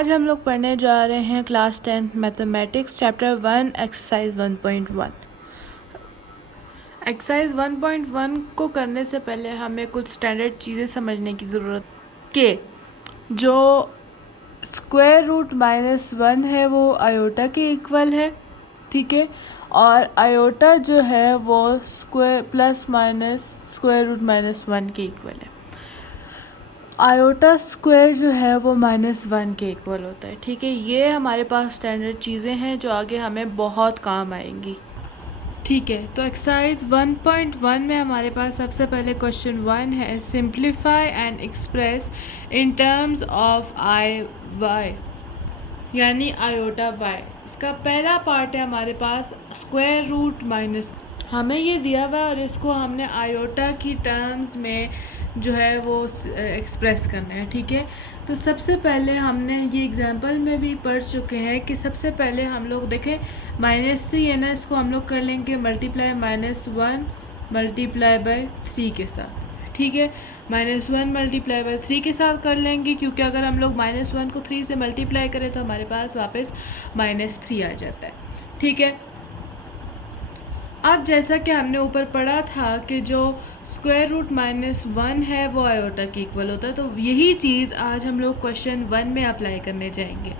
आज हम लोग पढ़ने जा रहे हैं class 10th mathematics chapter 1 exercise 1.1। Exercise 1.1 को करने से पहले हमें कुछ स्टैंडर्ड चीज़ें समझने की ज़रूरत के जो स्क्वायर रूट -1 है वो आयोटा के इक्वल है, ठीक है। और आयोटा जो है वो square plus minus square root -1 के इक्वल है। आयोटा स्क्वायर जो है वो -1 के इक्वल होता है, ठीक है। ये हमारे पास स्टैंडर्ड चीज़ें हैं जो आगे हमें बहुत काम आएंगी, ठीक है। तो एक्सरसाइज 1.1 में हमारे पास सबसे पहले क्वेश्चन 1 है, simplify and express in terms of I Y, यानी आयोटा वाई। इसका पहला पार्ट है हमारे पास स्क्वायर रूट माइनस, हमें ये दिया हुआ है और इसको हमने आयोटा की टर्म्स में जो है वो एक्सप्रेस करना है, ठीक है। तो सबसे पहले हमने ये एग्जांपल में भी पढ़ चुके हैं कि सबसे पहले हम लोग देखें -3 है ना, इसको हम लोग कर लेंगे मल्टीप्लाई -1 मल्टीप्लाई बाय 3 के साथ, ठीक है। -1 मल्टीप्लाई बाय 3 के साथ कर लेंगे, क्योंकि अगर हम लोग -1 को 3 से मल्टीप्लाई करें तो हमारे पास वापस -3 आ जाता है, ठीक है। अब जैसा कि हमने ऊपर पढ़ा था कि जो स्क्वायर रूट -1 है वो आयोटा के इक्वल होता है, तो यही चीज़ आज हम लोग क्वेश्चन 1 में अप्लाई करने जाएंगे।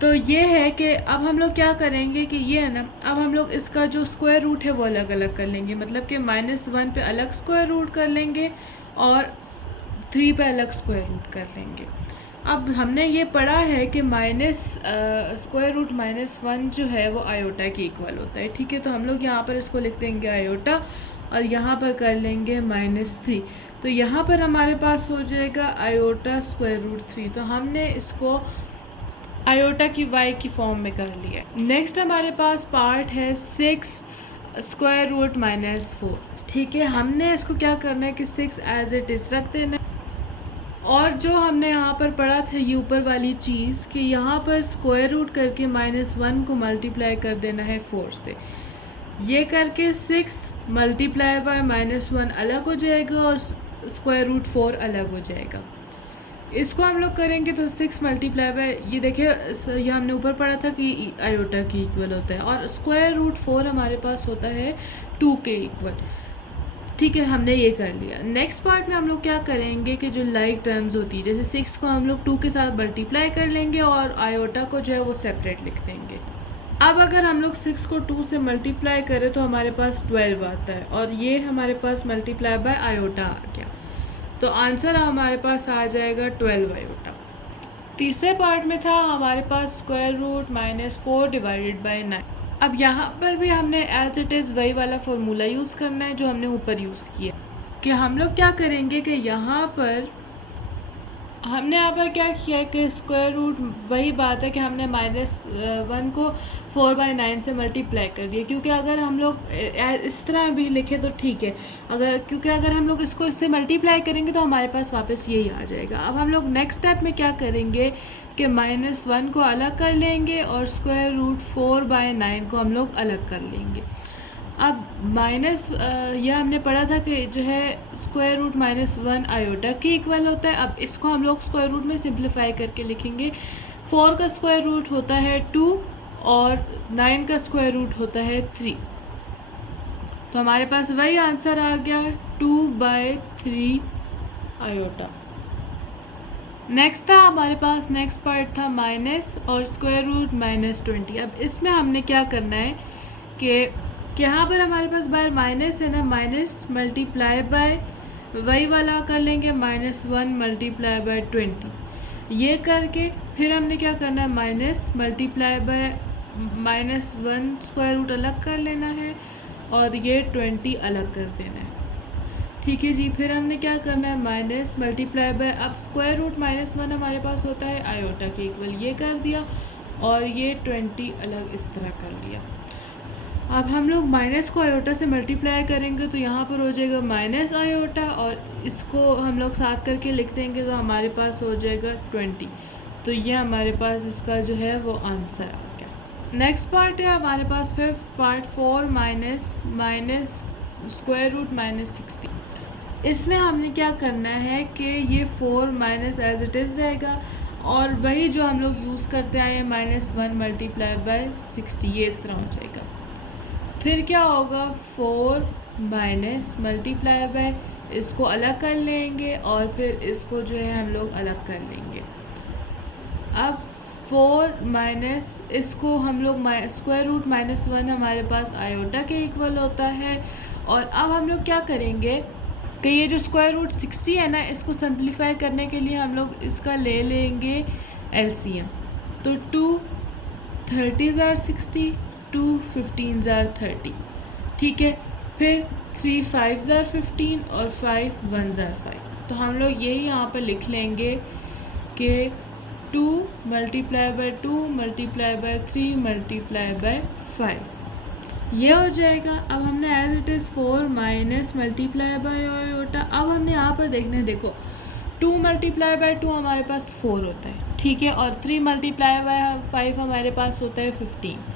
तो ये है कि अब हम लोग क्या करेंगे कि ये है ना, अब हम लोग इसका जो स्क्वायर रूट है वो अलग अलग कर लेंगे, मतलब कि -1 पे अलग स्क्वायर रूट कर लेंगे और 3 पे अलग स्क्वायर रूट कर लेंगे। अब हमने ये पढ़ा है कि स्क्वायर रूट -1 जो है वो आयोटा के इक्वल होता है, ठीक है। तो हम लोग यहाँ पर इसको लिख देंगे आयोटा और यहाँ पर कर लेंगे -3, तो यहाँ पर हमारे पास हो जाएगा आयोटा स्क्वायर रूट 3। तो हमने इसको आयोटा की वाई की फॉर्म में कर लिया। नेक्स्ट हमारे पास पार्ट है 6 स्क्वायर रूट -4, ठीक है। हमने इसको क्या करना है कि 6 एज इट इज़ रख देना है, और जो हमने यहाँ पर पढ़ा था ये ऊपर वाली चीज़ कि यहाँ पर स्क्वायर रूट करके -1 को मल्टीप्लाई कर देना है 4 से, ये करके 6 मल्टीप्लाई बाय -1 अलग हो जाएगा और स्क्वायर रूट 4 अलग हो जाएगा। इसको हम लोग करेंगे तो 6 मल्टीप्लाई बाय, ये देखिए ये हमने ऊपर पढ़ा था कि आयोटा की इक्वल होता है, और स्क्वायर रूट 4 हमारे पास होता है 2 के इक्वल, ठीक है। हमने ये कर लिया। नेक्स्ट पार्ट में हम लोग क्या करेंगे कि जो लाइक टर्म्स होती है, जैसे 6 को हम लोग 2 के साथ मल्टीप्लाई कर लेंगे और आयोटा को जो है वो सेपरेट लिख देंगे। अब अगर हम लोग 6 को 2 से मल्टीप्लाई करें तो हमारे पास 12 आता है, और ये हमारे पास मल्टीप्लाई बाय आयोटा आ गया, तो आंसर हमारे पास आ जाएगा 12 आयोटा। तीसरे पार्ट में था हमारे पास स्क्वायर रूट -4 डिवाइडेड बाय 9। अब यहाँ पर भी हमने एज इट इज़ वही वाला फॉर्मूला यूज़ करना है जो हमने ऊपर यूज़ किया, कि हम लोग क्या करेंगे कि यहाँ पर क्या किया है कि स्क्वायर रूट वही बात है कि हमने -1 को 4/9 से मल्टीप्लाई कर दिया, क्योंकि अगर हम लोग इस तरह भी लिखे तो ठीक है, क्योंकि अगर हम लोग इसको इससे मल्टीप्लाई करेंगे तो हमारे पास वापस यही आ जाएगा। अब हम लोग नेक्स्ट स्टेप में क्या करेंगे कि -1 को अलग कर लेंगे और स्क्वायर रूट 4/9 को हम लोग अलग कर लेंगे। अब यह हमने पढ़ा था कि जो है स्क्वायर रूट -1 आयोटा के इक्वल होता है। अब इसको हम लोग स्क्वायर रूट में सिंप्लीफाई करके लिखेंगे। 4 का स्क्वायर रूट होता है 2 और 9 का स्क्वायर रूट होता है 3, तो हमारे पास वही आंसर आ गया 2/3 आयोटा। नेक्स्ट था हमारे पास, नेक्स्ट पार्ट था माइनस और स्क्वायर रूट -20। अब इसमें हमने क्या करना है कि यहाँ पर हमारे पास बाय माइनस है ना, माइनस मल्टीप्लाई बाय वही वाला कर लेंगे -1 मल्टीप्लाई बाय 20, ये करके फिर हमने क्या करना है minus multiply by -1 square root अलग कर लेना है और ये 20 अलग कर देना है, ठीक है जी। फिर हमने क्या करना है माइनस मल्टीप्लाई बाय, अब स्क्वायर रूट -1 हमारे पास होता है आयोटा के इक्वल, ये कर दिया और ये 20 अलग इस तरह कर लिया। अब हम लोग माइनस को आयोटा से मल्टीप्लाई करेंगे तो यहाँ पर हो जाएगा माइनस आयोटा, और इसको हम लोग साथ करके लिख देंगे तो हमारे पास हो जाएगा 20। तो ये हमारे पास इसका जो है वो आंसर आ गया। नेक्स्ट पार्ट है हमारे पास fifth part 4 minus square root -60। इसमें हमने क्या करना है कि ये 4 माइनस एज इट इज़ रहेगा और वही जो हम लोग यूज़ करते आए हैं -1 मल्टीप्लाई बाय 60, ये इस तरह हो जाएगा। फिर क्या होगा 4 माइनस मल्टीप्लाई बाय, इसको अलग कर लेंगे और फिर इसको जो है हम लोग अलग कर लेंगे। अब 4 माइनस इसको हम लोग स्क्वायर रूट -1 हमारे पास आयोटा के इक्वल होता है। और अब हम लोग क्या करेंगे कि ये जो स्क्वायर रूट 60 है ना, इसको सिंप्लीफाई करने के लिए हम लोग इसका ले लेंगे एलसीएम। तो 2 30s are 60, 2 15s are 30, ठीक है। फिर 3 5s are 15 और 5 1s are 5। तो हम लोग यही यहाँ पर लिख लेंगे कि 2 multiply by 2 multiply by 3 multiply by 5, ये हो जाएगा। अब हमने as it is 4 minus multiply by iota. अब हमने यहाँ पर देखना है, देखो 2 मल्टीप्लाई बाय 2 हमारे पास 4 होता है, ठीक है, और 3 मल्टीप्लाई बाय 5 हमारे पास होता है 15।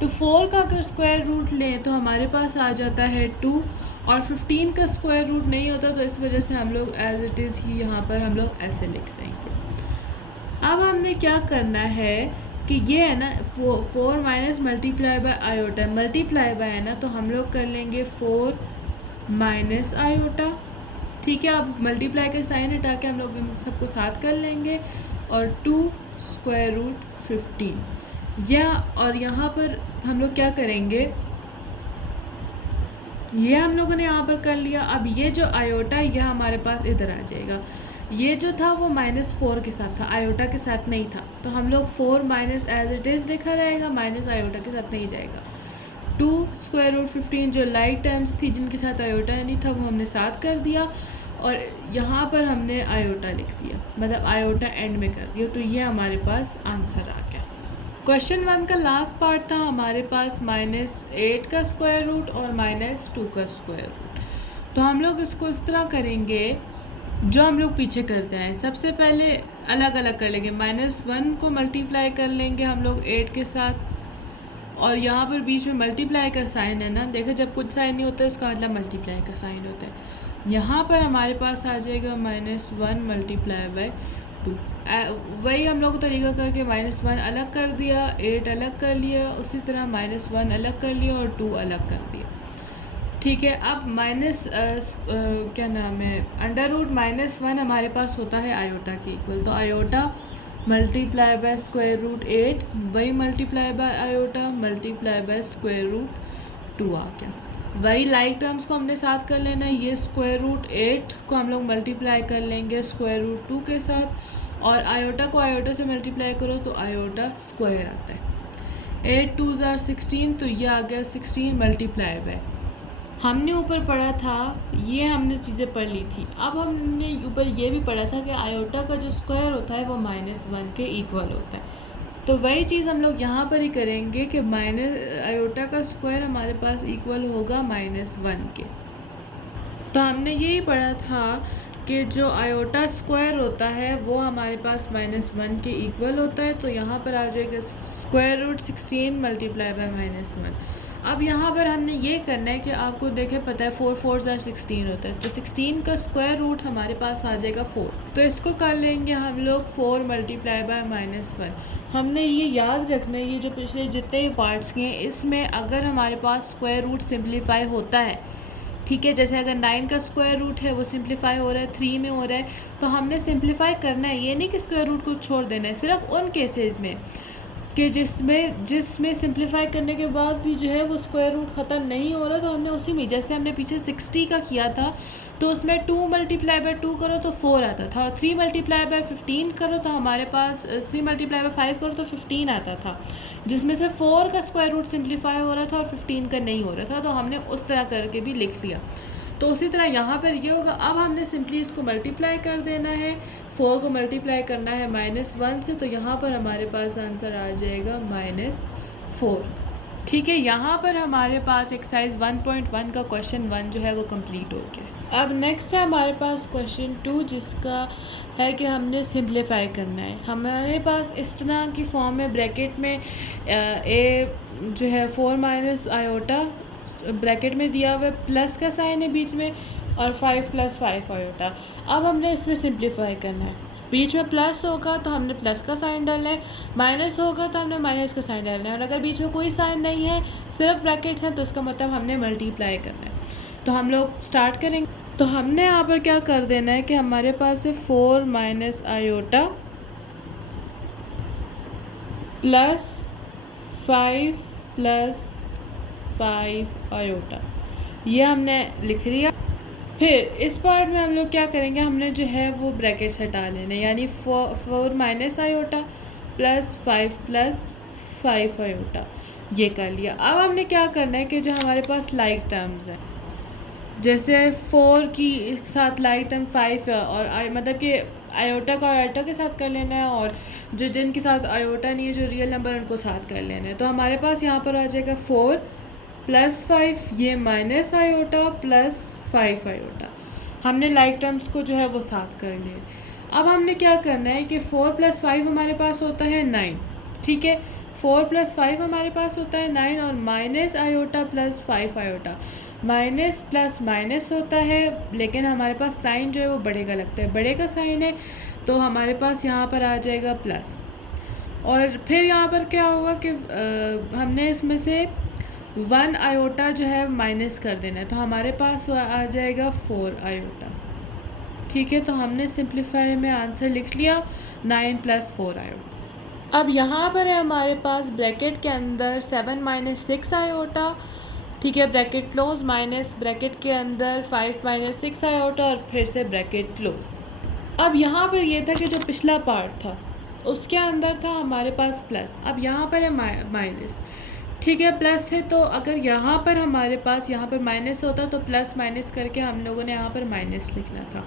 तो 4 का अगर स्क्वायर रूट लें तो हमारे पास आ जाता है 2, और 15 का स्क्वायर रूट नहीं होता, तो इस वजह से हम लोग एज इट इज़ ही यहाँ पर हम लोग ऐसे लिख देंगे। अब हमने क्या करना है कि ये है ना 4 minus multiply by iota, multiply bye है ना, तो हम लोग कर लेंगे 4 माइनस आयोटा, ठीक है। अब मल्टीप्लाई का साइन हटा के हम लोग इन सबको साथ कर लेंगे और 2 स्क्वायर रूट 15 या, और यहाँ पर हम लोग क्या करेंगे, ये हम लोगों ने यहाँ पर कर लिया। अब ये जो आयोटा यह हमारे पास इधर आ जाएगा। ये जो था वो -4 के साथ था, आयोटा के साथ नहीं था, तो हम लोग 4 माइनस एज इट इज़ लिखा रहेगा, माइनस आयोटा के साथ नहीं जाएगा। 2 स्क्वायर रूट 15 जो लाइक टर्म्स थी जिनके साथ आयोटा नहीं था वो हमने साथ कर दिया, और यहाँ पर हमने आयोटा लिख दिया, मतलब आयोटा एंड में कर दिया। तो ये हमारे पास आंसर आ गया। क्वेश्चन 1 का लास्ट पार्ट था हमारे पास -8 का स्क्वायर रूट और -2 का स्क्वायर रूट। तो हम लोग इसको इस तरह करेंगे जो हम लोग पीछे करते हैं। सबसे पहले अलग अलग कर लेंगे, -1 को मल्टीप्लाई कर लेंगे हम लोग 8 के साथ, और यहाँ पर बीच में मल्टीप्लाई का साइन है ना, देखो जब कुछ साइन नहीं होता इसका मतलब मल्टीप्लाई का साइन होता है। यहाँ पर हमारे पास आ जाएगा -1 मल्टीप्लाई बाय 2। वही हम लोग तरीका करके -1 अलग कर दिया, 8 अलग कर लिया, उसी तरह -1 अलग कर लिया और 2 अलग कर दिया, ठीक है। अब क्या नाम है, अंडर रूट -1 हमारे पास होता है आयोटा के इक्वल, तो iota multiply by square root 8, वही multiply by iota multiply by square root 2 आ गया। वही लाइक टर्म्स को हमने साथ कर लेना है, ये स्क्वायर रूट 8 को हम लोग मल्टीप्लाई कर लेंगे स्क्वायर रूट 2 के साथ, और आयोटा को आयोटा से मल्टीप्लाई करो तो आयोटा स्क्वायर आता है। 8 2s are 16, तो ये आ गया 16 मल्टीप्लाई बाय, हमने ऊपर पढ़ा था, ये हमने चीज़ें पढ़ ली थी। अब हमने ऊपर ये भी पढ़ा था कि आयोटा का जो स्क्वायर होता है वो -1 के इक्वल होता है। तो वही चीज़ हम लोग यहाँ पर ही करेंगे कि आयोटा का स्क्वायर हमारे पास इक्वल होगा -1 के। तो हमने यही पढ़ा था कि जो आयोटा स्क्वायर होता है वो हमारे पास -1 के इक्वल होता है। तो यहाँ पर आ जाएगा स्क्वायर रूट 16 मल्टीप्लाई बाय -1। अब यहाँ पर हमने ये करना है कि आपको देखें पता है 4 4s are 16 होता है, तो 16 का स्क्वायर रूट हमारे पास आ जाएगा 4। तो इसको कर लेंगे हम लोग 4 मल्टीप्लाई बाय -1। हमने ये याद रखना है, ये जो पिछले जितने भी पार्ट्स के हैं इसमें अगर हमारे पास स्क्वायर रूट सिंप्लीफाई होता है, ठीक है, जैसे अगर 9 का स्क्वायर रूट है वो सिंप्लीफाई हो रहा है 3 में हो रहा है, तो हमने सिंप्लीफाई करना है, ये नहीं कि स्क्वायर रूट को छोड़ देना है। सिर्फ उन केसेस में कि जिसमें सिंप्लीफाई करने के बाद भी जो है वो स्क्वायर रूट ख़त्म नहीं हो रहा, तो हमने उसी में, जैसे हमने पीछे 60 का किया था तो उसमें 2 मल्टीप्लाई बाय 2 करो तो 4 आता था, और 3 मल्टीप्लाई बाय 15 करो तो हमारे पास 3 मल्टीप्लाई बाय 5 करो तो 15 आता था, जिसमें से 4 का स्क्वायर रूट सिंप्लीफाई हो रहा था और 15 का नहीं हो रहा था, तो हमने उस तरह करके भी लिख लिया। तो उसी तरह यहाँ पर ये होगा। अब हमने सिंपली इसको मल्टीप्लाई कर देना है, 4 को मल्टीप्लाई करना है -1 से, तो यहाँ पर हमारे पास आंसर आ जाएगा -4, ठीक है। यहाँ पर हमारे पास एक्सरसाइज 1.1 का क्वेश्चन 1 जो है वो कंप्लीट हो गया। अब नेक्स्ट है हमारे पास क्वेश्चन 2, जिसका है कि हमने सिंप्लीफाई करना है। हमारे पास इस तरह की फॉर्म में ब्रैकेट में ए जो है 4 माइनस आयोटा ब्रैकेट में दिया हुआ है, प्लस का साइन है बीच में, और 5 + 5 आयोटा। अब हमने इसमें सिंप्लीफाई करना है। बीच में प्लस होगा तो हमने प्लस का साइन डालना है, माइनस होगा तो हमने माइनस का साइन डालना है, और अगर बीच में कोई साइन नहीं है सिर्फ ब्रैकेट्स हैं तो इसका मतलब हमने मल्टीप्लाई करना है। तो हम लोग स्टार्ट करेंगे। तो हमने यहाँ पर क्या कर देना है कि हमारे पास है 4 minus iota plus 5 plus 5 iota, ये हमने लिख लिया। फिर इस पार्ट में हम लोग क्या करेंगे, हमने जो है वो ब्रैकेट्स हटा लेने, यानी 4 minus iota plus 5 plus 5 iota, ये कर लिया। अब हमने क्या करना है कि जो हमारे पास लाइक टर्म्स हैं, जैसे 4 की साथ लाइक टर्म 5 है, और मतलब कि आयोटा का आयोटा के साथ कर लेना है, और जो जिनके साथ आयोटा नहीं है, जो रियल नंबर उनको साथ कर लेना है। तो हमारे पास यहाँ पर आ जाएगा 4 प्लस 5, ये माइनस आयोटा प्लस 5 आयोटा, हमने लाइक टर्म्स को जो है वो साथ कर लिए। अब हमने क्या करना है कि 4 प्लस 5 हमारे पास होता है 9, ठीक है, 4 प्लस 5 हमारे पास होता है 9, और minus iota plus 5 iota, minus plus minus होता है, लेकिन हमारे पास साइन जो है वो बड़े का लगता है, बड़े का साइन है, तो हमारे पास यहाँ पर आ जाएगा प्लस। और फिर यहाँ पर क्या होगा कि हमने इसमें से 1 आयोटा जो है माइनस कर देना है, तो हमारे पास आ जाएगा 4 आयोटा, ठीक है। तो हमने सिंप्लीफाई में आंसर लिख लिया 9 प्लस 4 आयोटा। अब यहाँ पर है हमारे पास ब्रैकेट के अंदर 7 माइनस 6 आयोटा, ठीक है, ब्रैकेट क्लोज, माइनस ब्रैकेट के अंदर 5 माइनस 6 आयोटा, और फिर से ब्रैकेट क्लोज। अब यहाँ पर ये था कि जो पिछला पार्ट था उसके अंदर था हमारे पास प्लस, अब यहाँ पर है माइनस, ठीक है, प्लस है, तो अगर यहाँ पर हमारे पास यहाँ पर माइनस होता तो प्लस माइनस करके हम लोगों ने यहाँ पर माइनस लिखना था।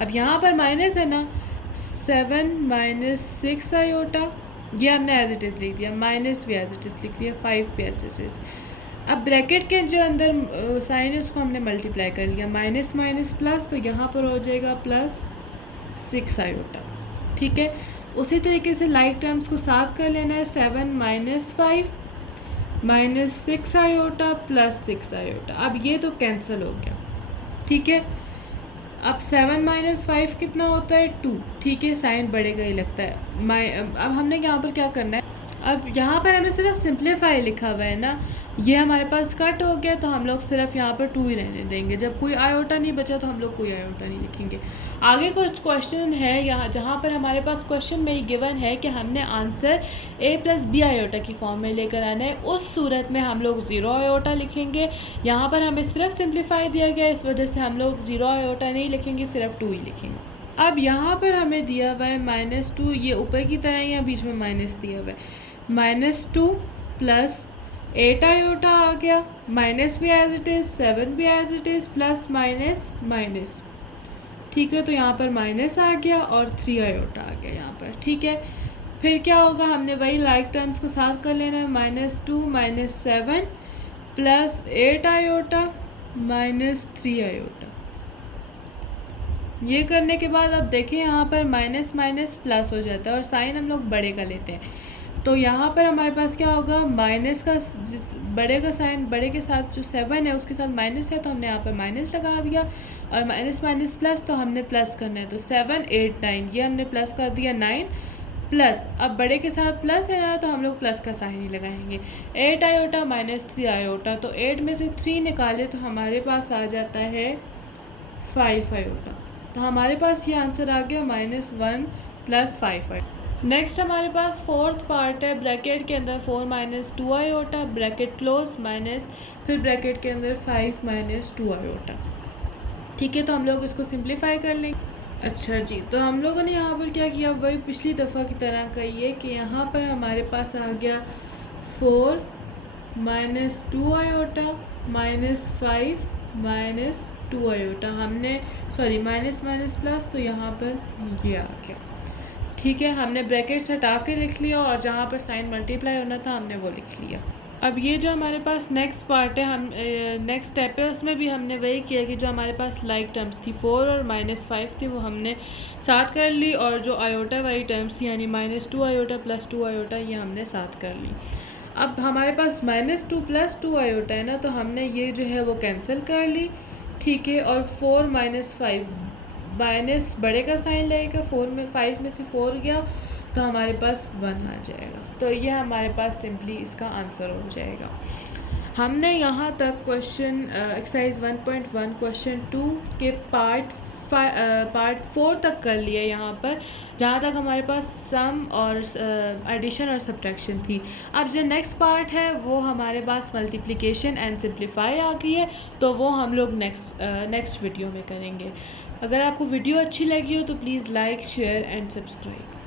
अब यहाँ पर माइनस है ना, 7 माइनस 6 आयोटा, ये हमने एज इट इज़ लिख दिया, माइनस भी एज इट इज़ लिख लिया, 5 भी एज इट इज़। अब ब्रैकेट के जो अंदर साइन है उसको हमने मल्टीप्लाई कर लिया, माइनस माइनस प्लस, तो यहाँ पर हो जाएगा प्लस 6 आयोटा, ठीक है। उसी तरीके से लाइक टर्म्स को साथ कर लेना है, 7 minus 5 minus 6 iota plus 6 iota, अब ये तो कैंसिल हो गया, ठीक है। अब 7 माइनस 5 कितना होता है 2, ठीक है, साइन बढ़ेगा ही लगता है। अब हमने यहाँ पर क्या करना है, अब यहाँ पर हमें सिर्फ सिंप्लीफाई लिखा हुआ है ना, ये हमारे पास कट हो गया, तो हम लोग सिर्फ यहाँ पर 2 ही रहने देंगे, जब कोई आयोटा नहीं बचा तो हम लोग कोई आयोटा नहीं लिखेंगे। आगे कुछ क्वेश्चन है यहाँ जहाँ पर हमारे पास क्वेश्चन में ही गिवन है कि हमने answer a plus B iota की फॉर्म में लेकर आना है, उस सूरत में हम लोग 0 आयोटा लिखेंगे। यहाँ पर हमें सिर्फ सिंप्लीफाई दिया गया, इस वजह से हम लोग 0 आयोटा नहीं लिखेंगे, सिर्फ 2 ही लिखेंगे। अब यहाँ पर हमें दिया हुआ है -2, ये ऊपर की तरह ही है, बीच में माइनस दिया हुआ है, -2 प्लस 8 आयोटा आ गया, माइनस भी एज इट इज़, 7 भी as it is, plus minus minus, ठीक है, तो यहाँ पर माइनस आ गया और 3 आयोटा आ गया यहाँ पर, ठीक है। फिर क्या होगा, हमने वही लाइक टर्म्स को साथ कर लेना है, -2 minus 7 plus 8 iota minus 3 iota. ये करने के बाद अब देखें यहाँ पर माइनस माइनस प्लस हो जाता है, और साइन हम लोग बड़े का लेते हैं, तो यहाँ पर हमारे पास क्या होगा, माइनस का बड़े का साइन, बड़े के साथ जो 7 है उसके साथ माइनस है, तो हमने यहाँ पर माइनस लगा दिया, और माइनस माइनस प्लस, तो हमने प्लस करना है, तो 7 8 9, ये हमने प्लस कर दिया 9 प्लस, अब बड़े के साथ प्लस है ना, तो हम लोग प्लस का साइन ही लगाएंगे, 8 आयोटा माइनस 3 आयोटा, तो 8 में से 3 निकाले तो हमारे पास आ जाता है 5 आयोटा, तो हमारे पास ये आंसर आ गया -1 प्लस 5 आयोटा। नेक्स्ट हमारे पास फोर्थ पार्ट है, ब्रैकेट के अंदर 4 minus 2 iota, bracket close, minus, फिर ब्रैकेट के अंदर 5 माइनस 2 आयोटा, ठीक है। तो हम लोग इसको सिंप्लीफाई कर लेंगे। अच्छा जी, तो हम लोगों ने यहाँ पर क्या किया, वही पिछली दफ़ा की तरह का ये कि यहाँ पर हमारे पास आ गया 4 minus 2 iota minus 5 minus 2 iota, हमने सॉरी माइनस माइनस प्लस, तो यहाँ पर ये आ गया, ठीक है। हमने ब्रैकेट्स हटा के लिख लिया, और जहाँ पर साइन मल्टीप्लाई होना था हमने वो लिख लिया। अब ये जो हमारे पास नेक्स्ट पार्ट है, हम नेक्स्ट स्टेप है, उसमें भी हमने वही किया कि जो हमारे पास लाइक टर्म्स थी 4 और -5 थी, वो हमने साथ कर ली, और जो आयोटा वाली टर्म्स थी यानी -2 आयोटा प्लस 2 आयोटा, ये हमने साथ कर ली। अब हमारे पास -2 प्लस 2 आयोटा है ना, तो हमने ये जो है वो कैंसिल कर ली, ठीक है, और 4 माइनस 5 माइनस बड़े का साइन लगेगा, 5 में से 4 गया तो हमारे पास 1 आ जाएगा। तो ये हमारे पास सिंपली इसका आंसर हो जाएगा। हमने यहाँ तक क्वेश्चन एक्सरसाइज 1.1 क्वेश्चन 2 के पार्ट 4 तक कर लिए यहाँ पर, जहाँ तक हमारे पास सम और एडिशन और सब्ट्रैक्शन थी। अब जो नेक्स्ट पार्ट है वो हमारे पास मल्टीप्लिकेशन एंड सिंप्लीफाई आ गई है, तो वो हम लोग नेक्स्ट वीडियो में करेंगे। अगर आपको वीडियो अच्छी लगी हो तो please like, share and subscribe.